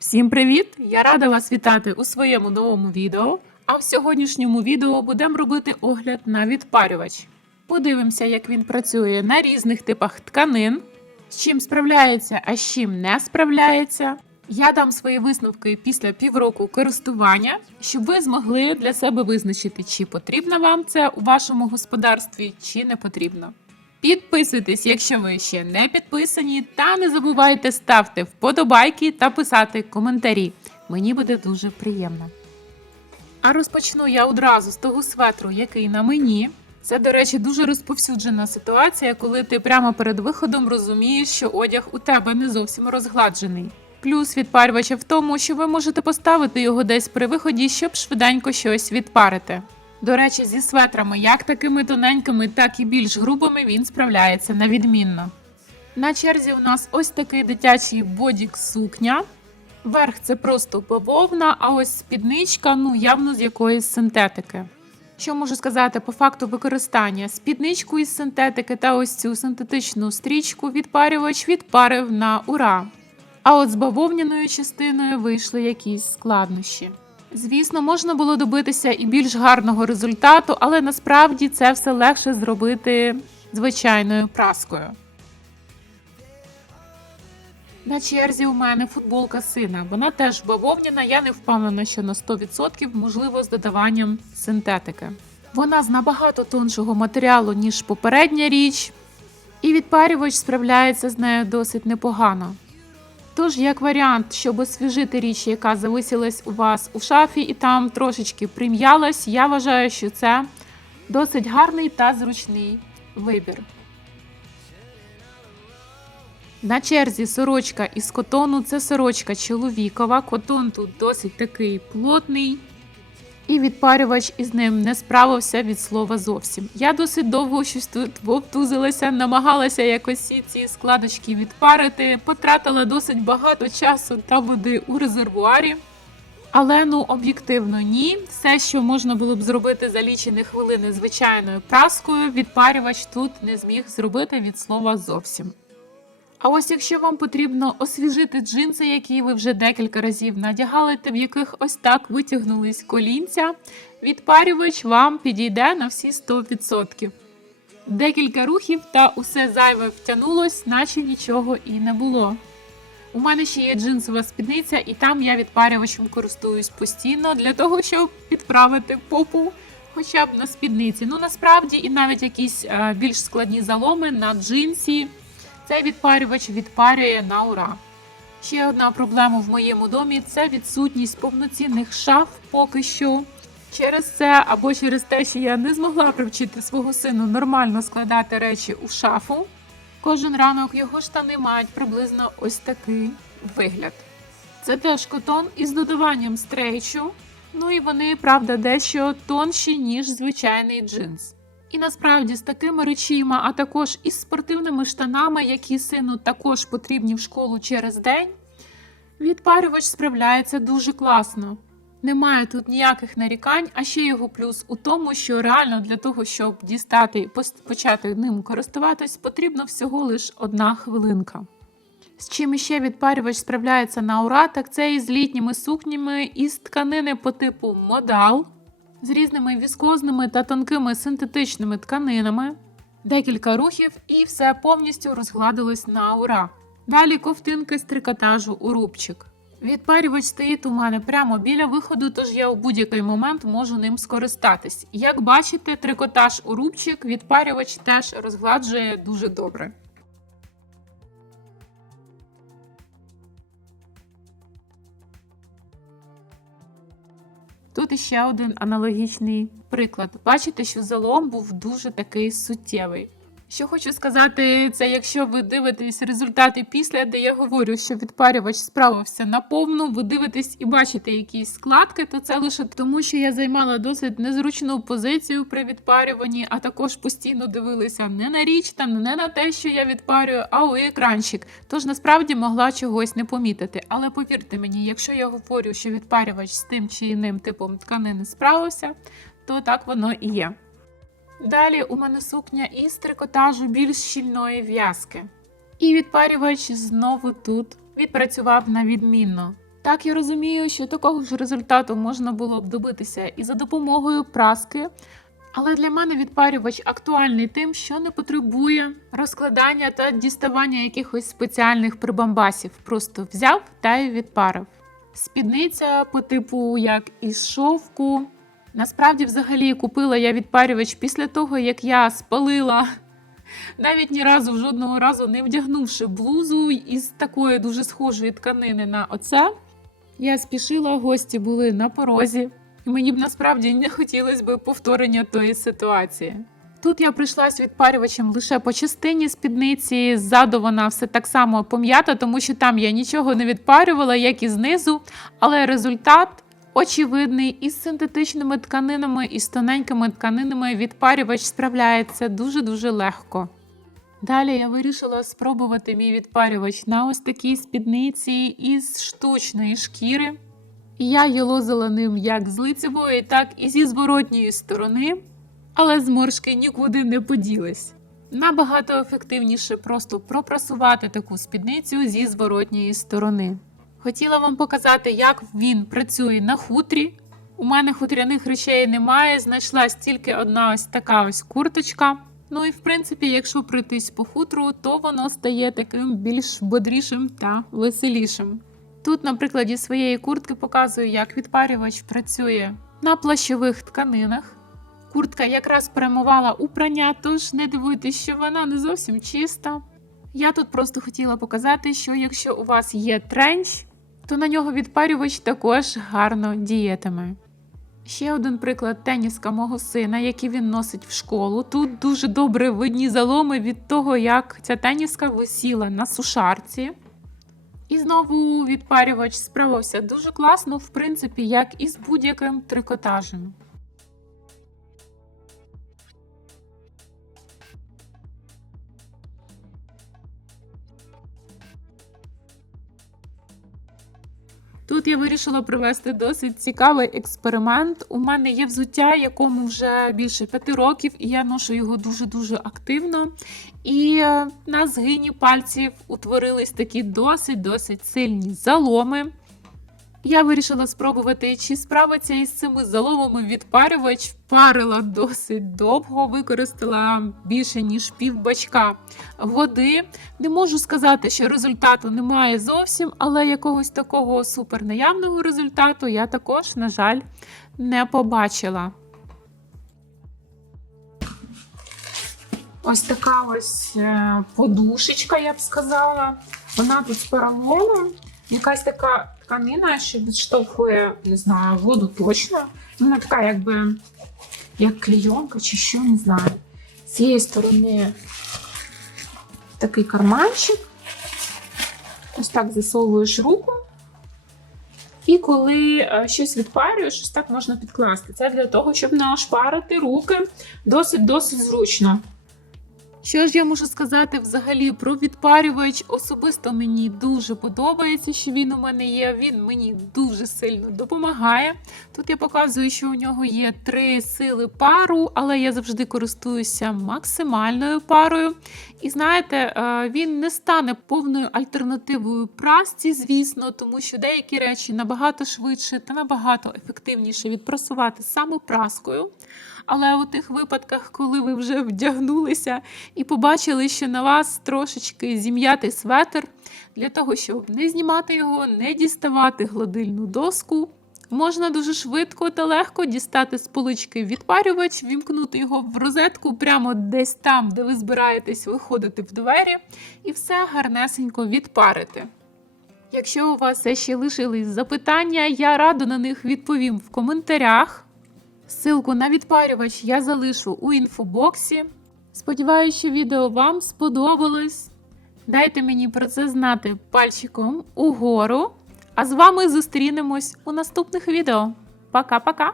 Всім привіт! Я рада вас вітати у своєму новому відео. А в сьогоднішньому відео будемо робити огляд на відпарювач. Подивимося, як він працює на різних типах тканин, з чим справляється, а з чим не справляється. Я дам свої висновки після півроку користування, щоб ви змогли для себе визначити, чи потрібно вам це у вашому господарстві, чи не потрібно. Підписуйтесь, якщо ви ще не підписані, та не забувайте ставити вподобайки та писати коментарі. Мені буде дуже приємно. А розпочну я одразу з того светру, який на мені. Це, до речі, дуже розповсюджена ситуація, коли ти прямо перед виходом розумієш, що одяг у тебе не зовсім розгладжений. Плюс відпарювача в тому, що ви можете поставити його десь при виході, щоб швиденько щось відпарити. До речі, зі светрами, як такими тоненькими, так і більш грубими, він справляється на відмінно. На черзі у нас ось такий дитячий бодік сукня. Верх це просто бавовна, а ось спідничка, ну явно з якоїсь синтетики. Що можу сказати по факту використання? Спідничку із синтетики та ось цю синтетичну стрічку відпарювач відпарив на ура. А от з бавовняною частиною вийшли якісь складнощі. Звісно, можна було добитися і більш гарного результату, але насправді це все легше зробити звичайною праскою. На черзі у мене футболка сина. Вона теж бавовняна, я не впевнена, що на 100%, можливо, з додаванням синтетики. Вона з набагато тоншого матеріалу, ніж попередня річ, і відпарювач справляється з нею досить непогано. Тож, як варіант, щоб освіжити річ, яка зависілась у вас у шафі і там трошечки прим'ялась, я вважаю, що це досить гарний та зручний вибір. На черзі сорочка із котону це сорочка чоловікова. Котон тут досить такий плотний. І відпарювач із ним не справився від слова зовсім. Я досить довго щось тут вовтузилася, намагалася якось ці складочки відпарити, потратила досить багато часу та води у резервуарі. Але ну об'єктивно ні. Все, що можна було б зробити за лічені хвилини звичайною праскою, відпарювач тут не зміг зробити від слова зовсім. А ось якщо вам потрібно освіжити джинси, які ви вже декілька разів надягали, та в яких ось так витягнулись колінця, відпарювач вам підійде на всі 100%. Декілька рухів та усе зайве втягнулось, наче нічого і не було. У мене ще є джинсова спідниця, і там я відпарювачем користуюсь постійно для того, щоб підправити попу хоча б на спідниці. Ну насправді і навіть якісь е, більш складні заломи на джинсі. Цей відпарювач відпарює на ура. Ще одна проблема в моєму домі це відсутність повноцінних шаф поки що. Через це або через те, що я не змогла привчити свого сину нормально складати речі у шафу. Кожен ранок його штани мають приблизно ось такий вигляд. Це теж котон із додаванням стрейчу. Ну і вони, правда, дещо тонші, ніж звичайний джинс. І насправді з такими речима, а також із спортивними штанами, які сину також потрібні в школу через день, відпарювач справляється дуже класно. Немає тут ніяких нарікань, а ще його плюс у тому, що реально для того, щоб дістати почати ним користуватись, потрібно всього лиш одна хвилинка. З чим іще відпарювач справляється на ура, так це із літніми сукнями із тканини по типу модал, з різними віскозними та тонкими синтетичними тканинами, декілька рухів і все повністю розгладилось на ура. Далі ковтинки з трикотажу у рубчик. Відпарювач стоїть у мене прямо біля виходу, тож я у будь-який момент можу ним скористатись. Як бачите, трикотаж у рубчик відпарювач теж розгладжує дуже добре. Тут іще один аналогічний приклад. Бачите, що залом був дуже такий суттєвий. Що хочу сказати, це якщо ви дивитесь результати після, де я говорю, що відпарювач справився на повну, ви дивитесь і бачите якісь складки, то це лише тому, що я займала досить незручну позицію при відпарюванні, а також постійно дивилася не на річ та не на те, що я відпарюю, а у екранчик. Тож насправді могла чогось не помітити. Але повірте мені, якщо я говорю, що відпарювач з тим чи іним типом тканини справився, то так воно і є. Далі у мене сукня із трикотажу більш щільної в'язки. І відпарювач знову тут відпрацював на відмінно. Так, я розумію, що такого ж результату можна було б добитися і за допомогою праски. Але для мене відпарювач актуальний тим, що не потребує розкладання та діставання якихось спеціальних прибамбасів. Просто взяв та й відпарив. Спідниця по типу як із шовку. Насправді, взагалі, купила я відпарювач після того, як я спалила, навіть ні разу жодного разу не вдягнувши блузу із такої дуже схожої тканини на оце. Я спішила, гості були на порозі, і мені б насправді не хотілося б повторення тої ситуації. Тут я прийшла з відпарювачем лише по частині спідниці. Ззаду вона все так само пом'ята, тому що там я нічого не відпарювала, як і знизу. Але результат очевидний із синтетичними тканинами і з тоненькими тканинами відпарювач справляється дуже-дуже легко. Далі я вирішила спробувати мій відпарювач на ось такій спідниці із штучної шкіри. І я їлозила ним як з лицевої, так і зі зворотньої сторони, але зморшки нікуди не поділись. Набагато ефективніше просто пропрасувати таку спідницю зі зворотньої сторони. Хотіла вам показати, як він працює на хутрі. У мене хутряних речей немає, знайшлась тільки одна ось така ось курточка. Ну і в принципі, якщо пройтись по хутру, то воно стає таким більш бодрішим та веселішим. Тут, на прикладі своєї куртки, показую, як відпарювач працює на плащових тканинах. Куртка якраз перемивала у прання, тож не дивуйтесь, що вона не зовсім чиста. Я тут просто хотіла показати, що якщо у вас є тренч, то на нього відпарювач також гарно діятиме. Ще один приклад теніска мого сина, який він носить в школу. Тут дуже добре видні заломи від того, як ця теніска висіла на сушарці. І знову відпарювач справився дуже класно, в принципі, як і з будь-яким трикотажем. Тут я вирішила провести досить цікавий експеримент. У мене є взуття, якому вже більше п'яти років, і я ношу його дуже-дуже активно. І е, на згині пальців утворились такі досить-досить сильні заломи. Я вирішила спробувати, чи справиться із цими заломами відпарювач. Парила досить довго, використала більше ніж пів бачка води. Не можу сказати, що результату немає зовсім, але якогось такого супернаявного результату я також, на жаль, не побачила. Ось така ось е, подушечка, я б сказала. Вона тут з поролону. Якась така тканина, що відштовхує, не знаю, воду точно. Вона така, якби як клейонка чи що, не знаю. З цієї сторони такий карманчик. Ось так засовуєш руку. І коли е, щось відпарюєш, ось так можна підкласти. Це для того, щоб не ошпарити руки досить-досить зручно. Що ж я можу сказати взагалі про відпарювач? Особисто мені дуже подобається, що він у мене є. Він мені дуже сильно допомагає. Тут я показую, що у нього є три сили пару, але я завжди користуюся максимальною парою. І знаєте, е, він не стане повною альтернативою прасці, звісно, тому що деякі речі набагато швидше та набагато ефективніше відпрасувати саме праскою. Але у тих випадках, коли ви вже вдягнулися і побачили, що на вас трошечки зім'ятий светр, для того, щоб не знімати його, не діставати гладильну доску, можна дуже швидко та легко дістати з полички відпарювач, вімкнути його в розетку прямо десь там, де ви збираєтесь виходити в двері, і все гарнесенько відпарити. Якщо у вас ще лишились запитання, я радо на них відповім в коментарях. Ссылку на відпарювач я залишу у інфобоксі. Сподіваюся, що відео вам сподобалось. Дайте мені про це знати пальчиком угору. А з вами зустрінемось у наступних відео. Пока-пока!